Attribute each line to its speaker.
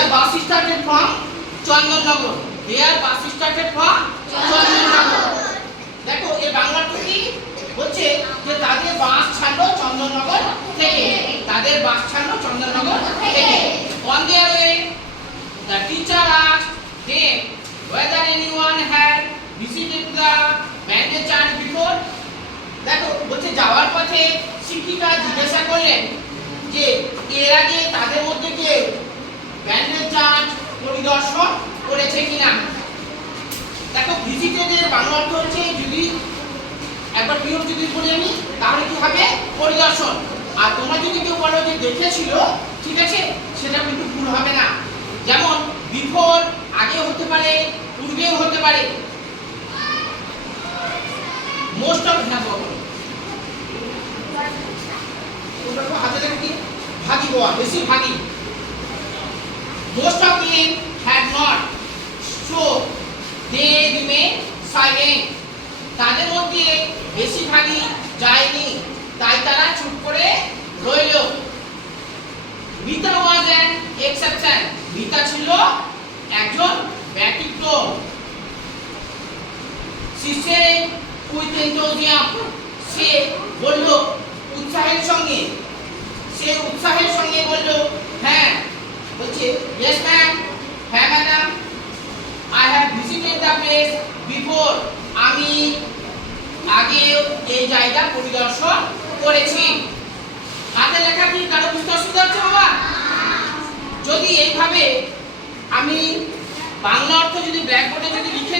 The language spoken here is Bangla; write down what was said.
Speaker 1: There bus started from Chandannagar. There bus started from Chandannagar. দেখো এই বাংলাটা কি হচ্ছে যে তাদের বাস ছাড়লো চন্দননগর থেকে। তাদের বাস ছাড়লো চন্দননগর থেকে। On their way the teacher asked them whether anyone had visited the bandage church before? দেখো বলছে যাওয়ার পথে শিক্ষিকা জিজ্ঞাসা করলেন যে, এর আগে তাদের মধ্যে পরিদর্শন করেছে কিনা? দেখো, ভিজিটেডের বাংলা অর্থ হচ্ছে যদি একবার নিয়ম যদি বলি আমি তাহলে কি হবে? পরিদর্শন। আর তোমরা যদি কেউ বলো যে দেখেছিল, ঠিক আছে, সেটা কিন্তু ভুল হবে না। যেমন, বিফোর আগে হতে পারে, পূর্বেও হতে পারে। মোস্ট অফ তো হাতে দেখো ভাগি গোয়া, বেশি ভাগি। Most of them not so they remain silent তাদের মধ্যে বেশিরভাগই যায়নি, তাই তারা চুপ করে রইল। Mita was an exception Mita ছিল একজন ব্যতিক্রম। শিষ্যে উইথ এনথুজিয়াম আগে এই জায়গা পরিদর্শন করেছি। হাতে লেখা কি কারও বুঝতে অসুবিধা হচ্ছে বাবা যদি এইভাবে আমি বাংলা অর্থ যদি ব্ল্যাকবোর্ডে যদি লিখে